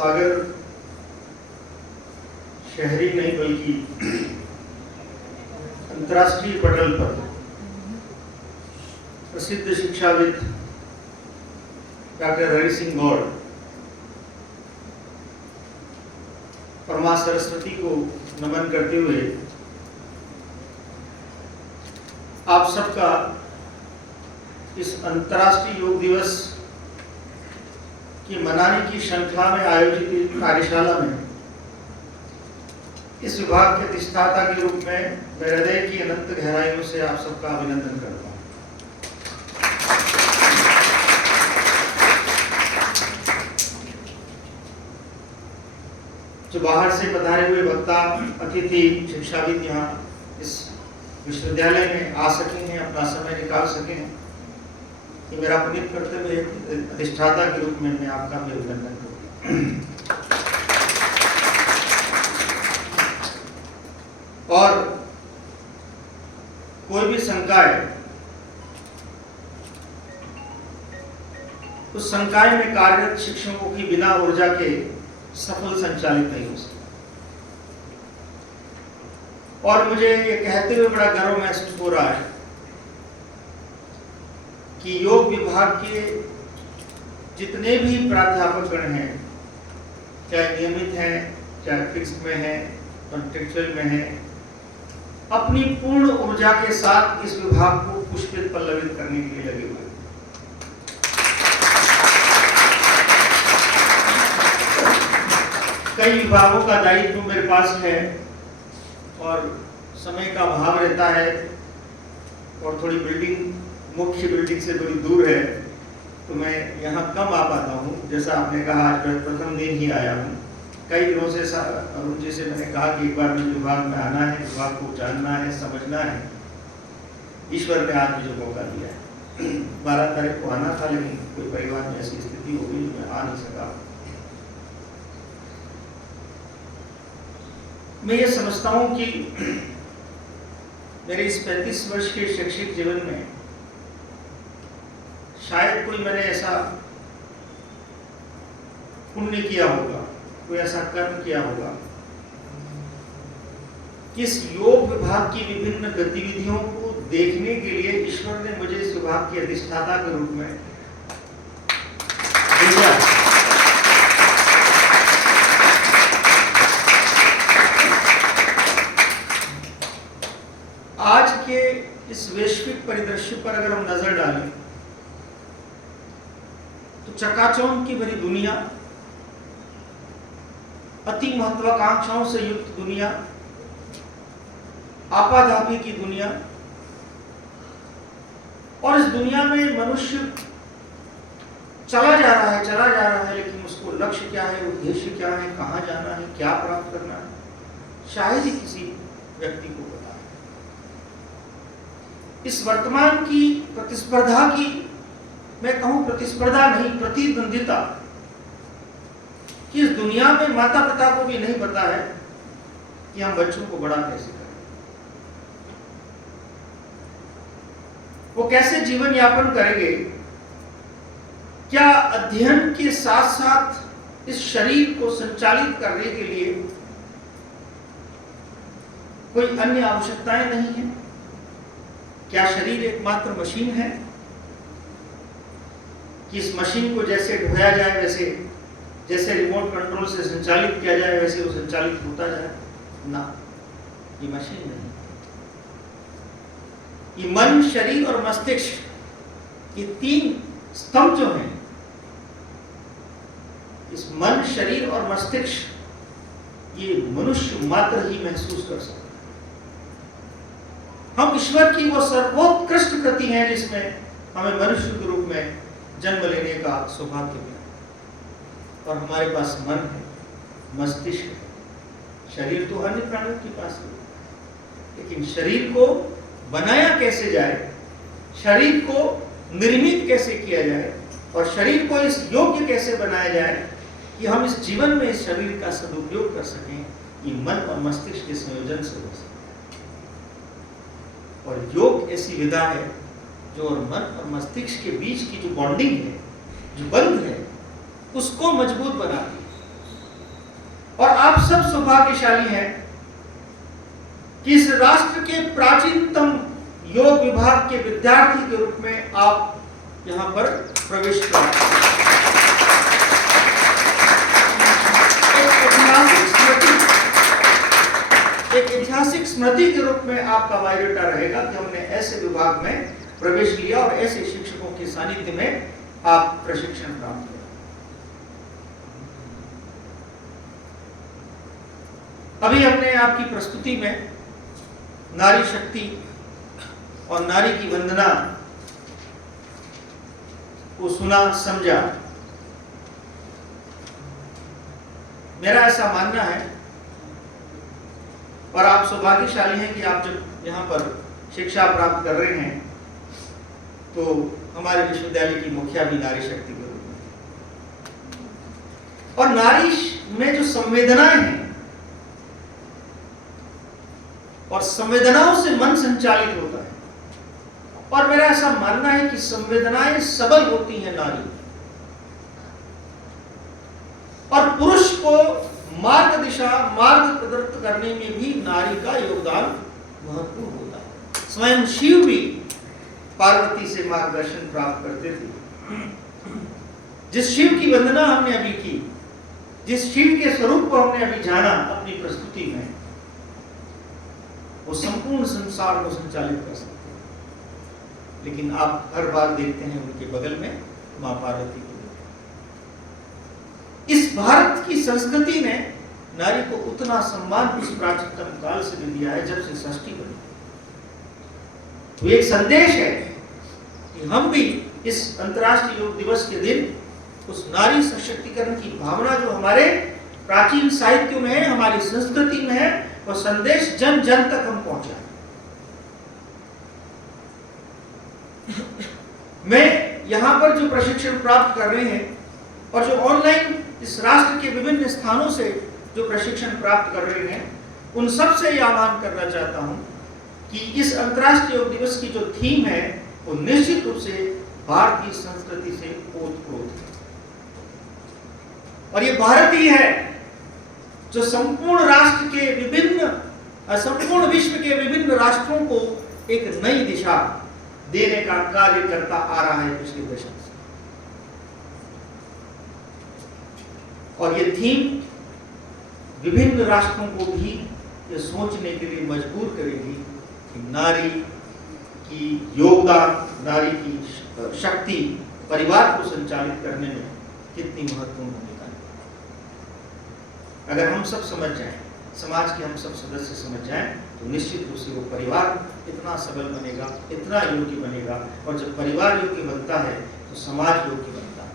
सागर शहरी नहीं बल्कि अंतर्राष्ट्रीय पटल पर प्रसिद्ध शिक्षाविद डॉक्टर हरि सिंह गौड़ और मां सरस्वती को नमन करते हुए आप सबका इस अंतर्राष्ट्रीय योग दिवस की मनाने की श्रृंखला में आयोजित कार्यशाला में इस विभाग के अधिष्ठाता के रूप में मैं हृदय की अनंत गहराइयों से आप सबका अभिनंदन करता हूं। जो बाहर से पधारे हुए वक्ता अतिथि शिक्षाविद यहाँ इस विश्वविद्यालय में आ सके हैं, अपना समय निकाल सके हैं, ये मेरा पुनीत कर्तव्य है। अधिष्ठाता के रूप में मैं आपका भी अभिनंदन करूँ। और कोई भी संकाय उस संकाय में कार्यरत शिक्षकों की बिना ऊर्जा के सफल संचालित नहीं हो सकता। और मुझे ये कहते हुए बड़ा गर्व महसूस हो रहा है कि योग विभाग के जितने भी प्राध्यापक गण हैं, चाहे नियमित हैं, चाहे फिक्स्ड में हैं, कॉन्ट्रेक्चुअल में हैं, अपनी पूर्ण ऊर्जा के साथ इस विभाग को पुष्पित पल्लवित करने के लिए लगे हुए हैं। कई विभागों का दायित्व मेरे पास है और समय का अभाव रहता है और थोड़ी मुख्य बिल्डिंग से थोड़ी दूर है, तो मैं यहाँ कम आ पाता हूँ। जैसा आपने कहा, आज मैं प्रथम दिन ही आया हूँ। कई दिनों से अरुण जी से मैंने कहा कि एक बार मुझे विभाग में आना है, विभाग को जानना है, समझना है। ईश्वर ने आज मुझे मौका दिया है। 12 तारीख को आना था, लेकिन कोई परिवार में ऐसी स्थिति हो गई, मैं आ नहीं सका। मैं ये समझता हूँ कि मेरे इस 35 वर्ष के शैक्षिक जीवन में शायद कोई मैंने ऐसा पुण्य किया होगा, कोई ऐसा कर्म किया होगा कि इस योग विभाग की विभिन्न गतिविधियों को देखने के लिए ईश्वर ने मुझे इस विभाग के अधिष्ठाता के रूप में भेजा। आज के इस वैश्विक परिदृश्य पर अगर हम नजर डालें तो चकाचौंध की भरी दुनिया, अति महत्वाकांक्षाओं से युक्त दुनिया, आपाधापी की दुनिया, और इस दुनिया में मनुष्य चला जा रहा है, लेकिन उसको लक्ष्य क्या है, उद्देश्य क्या है, कहां जाना है, क्या प्राप्त करना है, शायद ही किसी व्यक्ति को पता है। इस वर्तमान की प्रतिस्पर्धा की, मैं कहूं प्रतिस्पर्धा नहीं, प्रतिद्वंदिता कि इस दुनिया में माता पिता को भी नहीं पता है कि हम बच्चों को बड़ा कैसे करें, वो कैसे जीवन यापन करेंगे। क्या अध्ययन के साथ साथ इस शरीर को संचालित करने के लिए कोई अन्य आवश्यकताएं नहीं है? क्या शरीर एकमात्र मशीन है कि इस मशीन को जैसे ढोया जाए, जैसे रिमोट कंट्रोल से संचालित किया जाए वैसे वो संचालित होता जाए? ना, ये मशीन नहीं। ये मन, शरीर और मस्तिष्क, ये 3 स्तंभ जो हैं, इस मन, शरीर और मस्तिष्क, ये मनुष्य मात्र ही महसूस कर सकता है। हम ईश्वर की वो सर्वोत्कृष्ट कृति हैं जिसमें हमें मनुष्य के रूप में जन्म लेने का सौभाग्य मिला। और हमारे पास मन है, मस्तिष्क है, शरीर तो अन्य प्राणियों के पास है, लेकिन शरीर को बनाया कैसे जाए, शरीर को निर्मित कैसे किया जाए और शरीर को इस योग्य कैसे बनाया जाए कि हम इस जीवन में इस शरीर का सदुपयोग कर सकें, ये मन और मस्तिष्क के संयोजन से हो सकता है। और योग ऐसी विधा है जो मन और मस्तिष्क के बीच की जो बॉन्डिंग है, जो बंध है, उसको मजबूत बनाती है। और आप सब सौभाग्यशाली हैं कि इस राष्ट्र के प्राचीनतम योग विभाग के विद्यार्थी के रूप में आप यहां पर प्रवेश कर एक ऐतिहासिक स्मृति के रूप में आपका बायोडाटा रहेगा कि हमने ऐसे विभाग में प्रवेश लिया और ऐसे शिक्षकों के सानिध्य में आप प्रशिक्षण प्राप्त किया। अभी हमने आपकी प्रस्तुति में नारी शक्ति और नारी की वंदना को सुना, समझा। मेरा ऐसा मानना है और आप सौभाग्यशाली हैं कि आप जब यहाँ पर शिक्षा प्राप्त कर रहे हैं तो हमारे विश्वविद्यालय की मुखिया भी नारी शक्ति के रूप में, और नारी में जो संवेदनाएं हैं और संवेदनाओं से मन संचालित होता है, और मेरा ऐसा मानना है कि संवेदनाएं सबल होती हैं नारी, और पुरुष को मार्ग दिशा मार्ग प्रदत्त करने में भी नारी का योगदान महत्वपूर्ण होता है। स्वयं शिव भी पार्वती से मार्गदर्शन प्राप्त करते थे। जिस शिव की वंदना हमने अभी की, जिस शिव के स्वरूप को हमने अभी जाना अपनी प्रस्तुति में, वो संपूर्ण संसार को संचालित कर सकते हैं। लेकिन आप हर बार देखते हैं उनके बगल में मां पार्वती को। इस भारत की संस्कृति ने नारी को उतना सम्मान उस प्राचीनतम काल से भी दिया है जब से षष्ठी बनी। तो एक संदेश है कि हम भी इस अंतर्राष्ट्रीय योग दिवस के दिन उस नारी सशक्तिकरण की भावना जो हमारे प्राचीन साहित्य में है, हमारी संस्कृति में है, वो संदेश जन जन तक हम पहुंचाएं। मैं यहां पर जो प्रशिक्षण प्राप्त कर रहे हैं और जो ऑनलाइन इस राष्ट्र के विभिन्न स्थानों से जो प्रशिक्षण प्राप्त कर रहे हैं, उन सब से यह आह्वान करना चाहता हूं कि इस अंतर्राष्ट्रीय योग दिवस की जो थीम है वो निश्चित रूप से भारतीय संस्कृति से ओतप्रोत है, और ये भारतीय है जो संपूर्ण राष्ट्र के संपूर्ण विश्व के विभिन्न राष्ट्रों को एक नई दिशा देने का कार्य करता आ रहा है पिछले दशक से। और ये थीम विभिन्न राष्ट्रों को भी ये सोचने के लिए मजबूर करेगी कि नारी की योगदान, नारी की शक्ति परिवार को संचालित करने में कितनी महत्वपूर्ण भूमिका है। अगर हम सब समझ जाएं, समाज के हम सब सदस्य समझ जाएं, तो निश्चित रूप से वो परिवार इतना सबल बनेगा, इतना योग्य बनेगा, और जब परिवार योग्य बनता है तो समाज योग्य बनता है,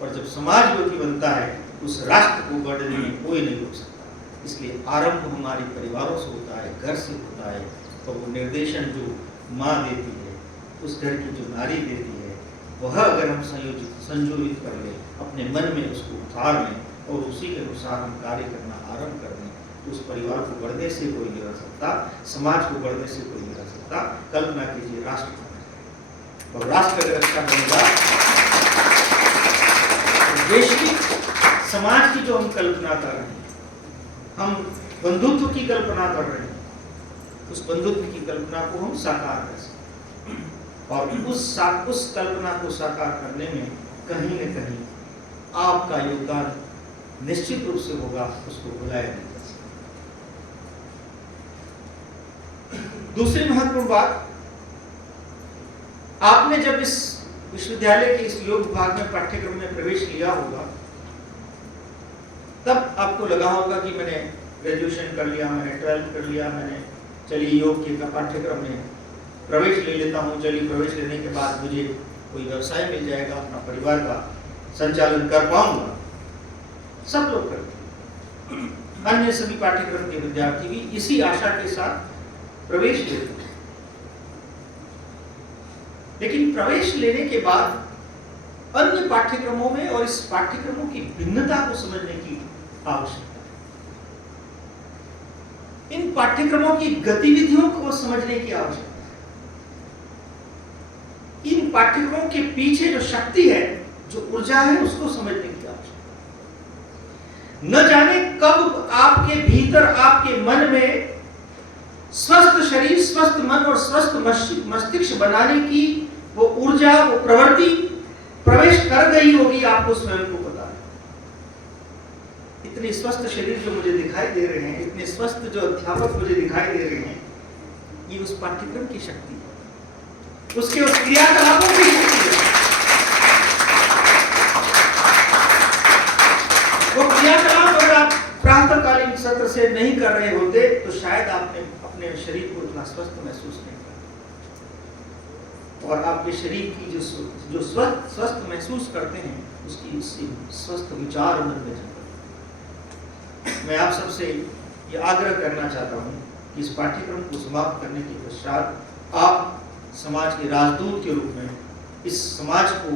और जब समाज योग्य बनता है उस राष्ट्र को बढ़ने में कोई नहीं रोक सकता। इसलिए आरंभ हमारे परिवारों से होता है, घर से होता है। तो वो निर्देशन जो माँ देती है, उस घर की जो नारी देती है, वह अगर हम संयोजित कर ले, अपने मन में उसको उतार लें और उसी के अनुसार हम कार्य करना आरंभ कर दें, तो उस परिवार को बढ़ने से कोई नहीं रह सकता, समाज को बढ़ने से कोई नहीं रह सकता। कल्पना कीजिए राष्ट्र, और राष्ट्र अगर अच्छा बनेगा, वैश्विक समाज की जो हम कल्पना कर रहे हैं, हम बंधुत्व की कल्पना कर रहे हैं, उस बंधुत्व की कल्पना को हम साकार कर सकते हैं, और उस कल्पना को साकार करने में कहीं न कहीं आपका योगदान निश्चित रूप से होगा, उसको भुलाया नहीं जा सकता। दूसरी महत्वपूर्ण बात, आपने जब इस विश्वविद्यालय के इस योग विभाग में पाठ्यक्रम में प्रवेश लिया होगा, तब आपको लगा होगा कि मैंने ग्रेजुएशन कर लिया, मैंने 12th कर लिया, मैंने चलिए योग के पाठ्यक्रम में प्रवेश ले लेता हूँ, चलिए प्रवेश लेने के बाद मुझे कोई व्यवसाय मिल जाएगा, अपना परिवार का संचालन कर पाऊंगा। सब लोग करते हैं, अन्य सभी पाठ्यक्रम के विद्यार्थी भी इसी आशा के साथ प्रवेश लेते हैं। लेकिन प्रवेश लेने के बाद अन्य पाठ्यक्रमों में और इस पाठ्यक्रमों की भिन्नता को समझने की आवश्यकता है। इन पाठ्यक्रमों की गतिविधियों को समझने की आवश्यकता है। इन पाठ्यक्रमों के पीछे जो शक्ति है, जो ऊर्जा है, उसको समझने की आवश्यकता है। न जाने कब भीतर आपके मन में स्वस्थ शरीर, स्वस्थ मन और स्वस्थ मस्तिष्क बनाने की वो ऊर्जा, वो प्रवृत्ति प्रवेश कर गई होगी, आपको स्वयं को पता है। इतने स्वस्थ शरीर जो मुझे दिखाई दे रहे हैं, इतने स्वस्थ जो अध्यापक मुझे दिखाई दे रहे हैं, ये उस पाठ्यक्रम की शक्ति है, उसके उस क्रियाकलापों की शक्ति है। वो क्रियाकलाप अगर आप प्रातःकालीन सत्र से नहीं कर रहे होते तो शायद आपने अपने शरीर को इतना स्वस्थ महसूस नहीं किया, और आपके शरीर की जो स्वस्थ महसूस करते हैं उसकी स्वस्थ विचार मन में जाते हैं। मैं आप सबसे ये आग्रह करना चाहता हूँ कि इस पाठ्यक्रम को समाप्त करने के पश्चात आप समाज के राजदूत के रूप में इस समाज को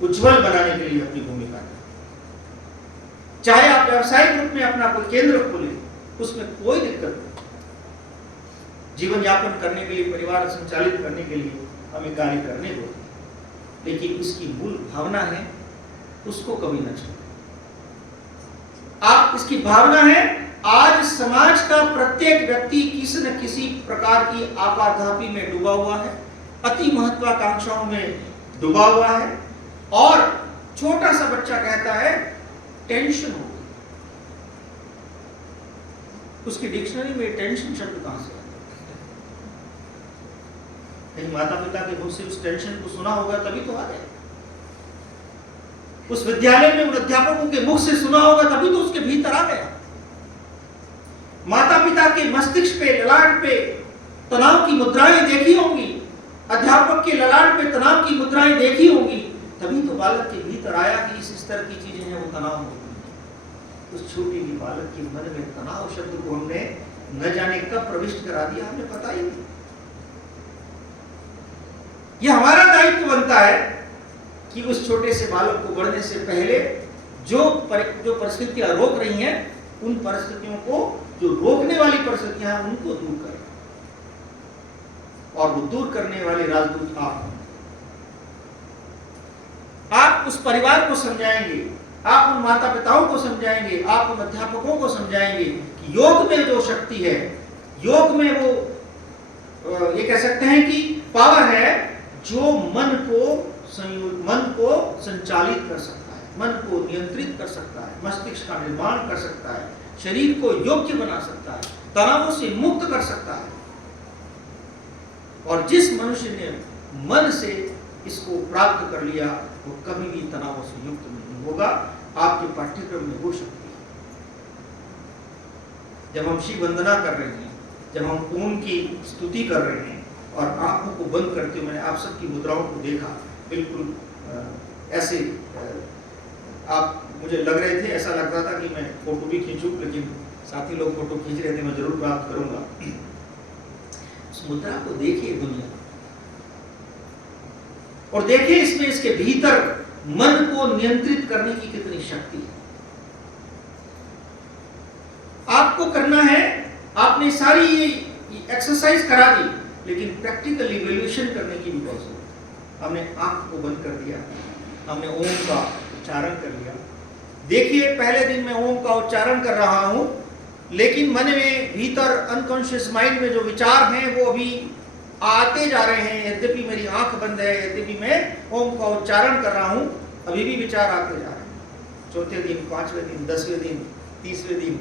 उज्जवल बनाने के लिए अपनी भूमिका करें। चाहे आप व्यावसायिक रूप में अपना कोई केंद्र खोलें, उसमें कोई दिक्कत नहीं। जीवन यापन करने के लिए, परिवार संचालित करने के लिए हमें कार्य करने दो, लेकिन इसकी मूल भावना है उसको कभी न छोड़ें। आप इसकी भावना है, आज समाज का प्रत्येक व्यक्ति किसी न किसी प्रकार की आपाधापी में डूबा हुआ है, अति महत्वाकांक्षाओं में डूबा हुआ है, और छोटा सा बच्चा कहता है टेंशन हो गई। उसकी डिक्शनरी में टेंशन शब्द कहां से आया? कहीं माता पिता के मुंह से उस टेंशन को सुना होगा तभी तो आ गया। उस विद्यालय में उन अध्यापकों के मुख से सुना होगा तभी तो उसके भीतर आ गया। माता पिता के मस्तिष्क पे, ललाट पे तनाव की मुद्राएं देखी होंगी, अध्यापक के ललाट पे तनाव की मुद्राएं देखी होंगी, तभी तो बालक के भीतर आया कि इस तरह की चीजें हैं, वो तनाव होती है। उस छोटी सी बालक के मन में तनाव शब्द को हमने न जाने कब प्रविष्ट करा दिया, हमें पता ही नहीं। यह हमारा दायित्व बनता है कि उस छोटे से बालक को बढ़ने से पहले जो परिस्थितियां रोक रही हैं, उन परिस्थितियों को, जो रोकने वाली परिस्थितियां हैं, उनको दूर करें। और वो दूर करने वाले राजदूत आप उस परिवार को समझाएंगे, आप उन माता पिताओं को समझाएंगे, आप उन अध्यापकों को समझाएंगे कि योग में जो शक्ति है, योग में वो ये कह सकते हैं कि पावर है जो मन को संचालित कर सकता है, मन को नियंत्रित कर सकता है, मस्तिष्क का निर्माण कर सकता है, शरीर को योग्य बना सकता है, तनावों से मुक्त कर सकता है। और जिस मनुष्य ने मन से इसको प्राप्त कर लिया, वो कभी भी तनावों से युक्त नहीं होगा। आपके पाठ्यक्रम में हो सकती है। जब हम शिव वंदना कर रहे हैं, जब हम ओम की स्तुति कर रहे हैं और आंखों को बंद करते हुए मैंने आप सबकी मुद्राओं को देखा, बिल्कुल ऐसे आप मुझे लग रहे थे, ऐसा लग रहा था कि मैं फोटो भी खींचूं, लेकिन साथी लोग फोटो खींच रहे थे, मैं जरूर प्राप्त करूंगा। उस मुद्रा को देखिए दुनिया, और देखिए इसमें, इसके भीतर मन को नियंत्रित करने की कितनी शक्ति है। आपको करना है, आपने सारी ये एक्सरसाइज करा दी, लेकिन प्रैक्टिकल इवैल्यूएशन करने की भी बहुत जरूरत है। हमने आंख को बंद कर दिया, हमने ओम का उच्चारण कर लिया। देखिए, पहले दिन मैं ओम का उच्चारण कर रहा हूं, लेकिन मन में भीतर अनकॉन्शियस माइंड में जो विचार हैं वो अभी आते जा रहे हैं। यद्यपि मेरी आंख बंद है, यद्यपि मैं ओम का उच्चारण कर रहा हूं, अभी भी विचार आते जा रहे हैं। चौथे दिन, 5वें दिन, 10वें दिन, 30वें दिन,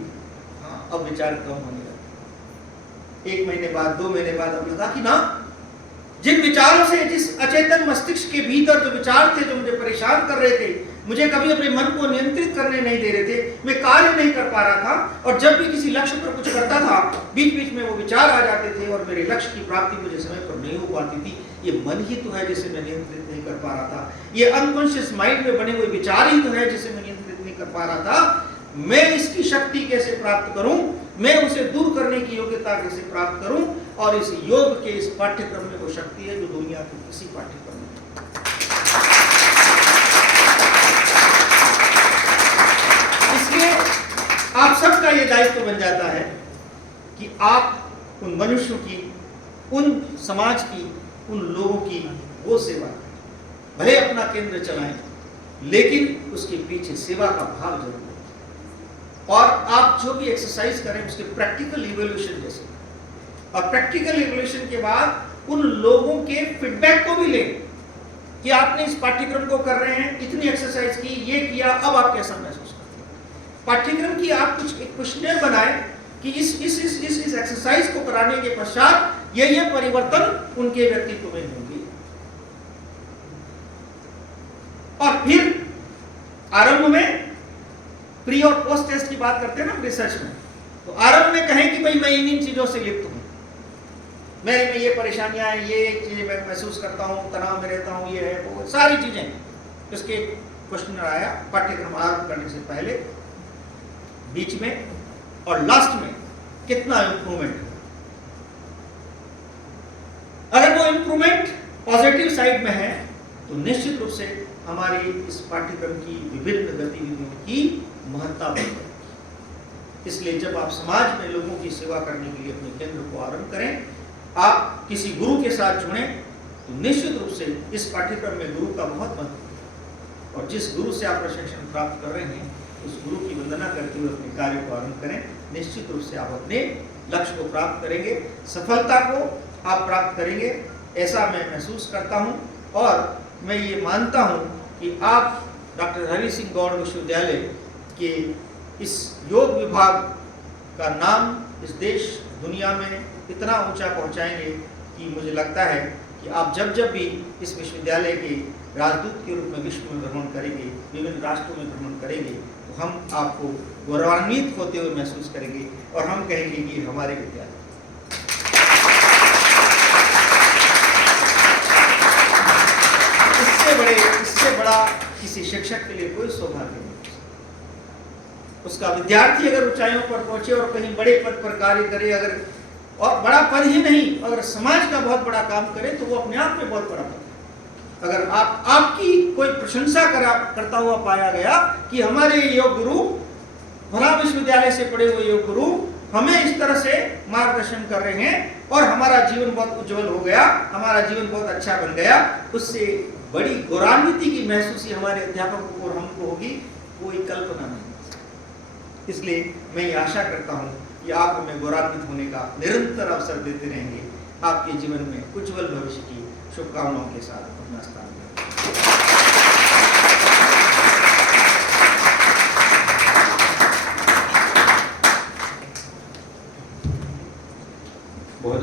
हाँ, अब विचार कम होने लगे। 1 महीने बाद, 2 महीने बाद अब लगा कि ना, जिन विचारों से, जिस अचेतन मस्तिष्क के भीतर जो विचार थे जो मुझे परेशान कर रहे थे, मुझे कभी अपने मन को नियंत्रित करने नहीं दे रहे थे, मैं कार्य नहीं कर पा रहा था, और जब भी किसी लक्ष्य पर कुछ करता था, बीच बीच में वो विचार आ जाते थे और मेरे लक्ष्य की प्राप्ति मुझे समय पर नहीं हो पाती थी। ये मन ही तो है जिसे मैं नियंत्रित नहीं कर पा रहा था, ये अनकॉन्शियस माइंड में बने हुए विचार ही तो है जिसे मैं नियंत्रित नहीं कर पा रहा था। मैं इसकी शक्ति कैसे प्राप्त करूं, मैं उसे दूर करने की योग्यता कैसे प्राप्त करूं, और इस योग के इस पाठ्यक्रम में वो शक्ति है जो दुनिया के किसी पाठ्यक्रम में। इसलिए आप सबका ये दायित्व बन जाता है कि आप उन मनुष्यों की, उन समाज की, उन लोगों की वो सेवा करें। भले अपना केंद्र चलाएं, लेकिन उसके पीछे सेवा का भाव जरूर है। और आप जो भी एक्सरसाइज करें उसके प्रैक्टिकल इवोल्यूशन जैसे, और प्रैक्टिकल इवोल्यूशन के बाद उन लोगों के फीडबैक को भी लें कि आपने इस पाठ्यक्रम को कर रहे हैं, इतनी एक्सरसाइज की, ये किया, अब आप कैसा महसूस करते हैं। पाठ्यक्रम की आप कुछ एक क्वेश्चनर बनाएं कि इस एक्सरसाइज को कराने के पश्चात ये परिवर्तन उनके व्यक्तित्व में होंगे। और फिर आरंभ में प्री और पोस्ट टेस्ट की बात करते हैं ना रिसर्च में, तो आरंभ में कहें कि भाई मैं इन चीजों से लिप्त हूं, मेरे में ये परेशानियां हैं, ये चीजें मैं महसूस करता हूं, तनाव में रहता हूं, ये है वो सारी चीजें, इसके क्वेश्चन आया पाठ्यक्रम आरंभ करने से पहले, बीच में और लास्ट में कितना इंप्रूवमेंट। अगर वो इंप्रूवमेंट पॉजिटिव साइड में है तो निश्चित रूप से हमारी इस पाठ्यक्रम की विभिन्न गतिविधियों की महत्ता बढ़ जाएगी। इसलिए जब आप समाज में लोगों की सेवा करने के लिए अपने केंद्र को आरंभ करें, आप किसी गुरु के साथ जुड़ें, तो निश्चित रूप से इस पाठ्यक्रम में गुरु का बहुत महत्व है। और जिस गुरु से आप प्रशिक्षण प्राप्त कर रहे हैं उस गुरु की वंदना करते हुए अपने कार्य को आरंभ करें। निश्चित रूप से आप अपने लक्ष्य को प्राप्त करेंगे, सफलता को आप प्राप्त करेंगे, ऐसा मैं महसूस करता हूं। और मैं ये मानता हूं कि आप डॉक्टर हरि सिंह गौड़ विश्वविद्यालय के इस योग विभाग का नाम इस देश दुनिया में इतना ऊंचा पहुंचाएंगे कि मुझे लगता है कि आप जब भी इस विश्वविद्यालय के राजदूत के रूप में विश्व में भ्रमण करेंगे, विभिन्न राष्ट्रों में भ्रमण करेंगे, तो हम आपको गौरवान्वित होते हुए महसूस करेंगे और हम कहेंगे कि हमारे विद्यालय। इससे बड़ा किसी शिक्षक के लिए कोई सौभाग्य नहीं। उसका विद्यार्थी अगर ऊंचाइयों पर पहुंचे और कहीं बड़े पद पर कार्य करे, अगर और बड़ा पद ही नहीं, अगर समाज का बहुत बड़ा काम करे तो वो अपने आप में बहुत बड़ा पद है। अगर आपकी कोई प्रशंसा करता हुआ पाया गया कि हमारे योग गुरु, भला विश्वविद्यालय से पढ़े हुए योग गुरु हमें इस तरह से मार्गदर्शन कर रहे हैं और हमारा जीवन बहुत उज्जवल हो गया, हमारा जीवन बहुत अच्छा बन गया, उससे बड़ी गौरवान्विति की महसूसी हमारे अध्यापकों को और हमको होगी, कोई कल्पना नहीं। इसलिए मैं ये आशा करता हूँ कि आप हमें गौरवान्वित होने का निरंतर अवसर देते रहेंगे। आपके जीवन में उज्जवल भविष्य की शुभकामनाओं के साथ अपना स्थान दें।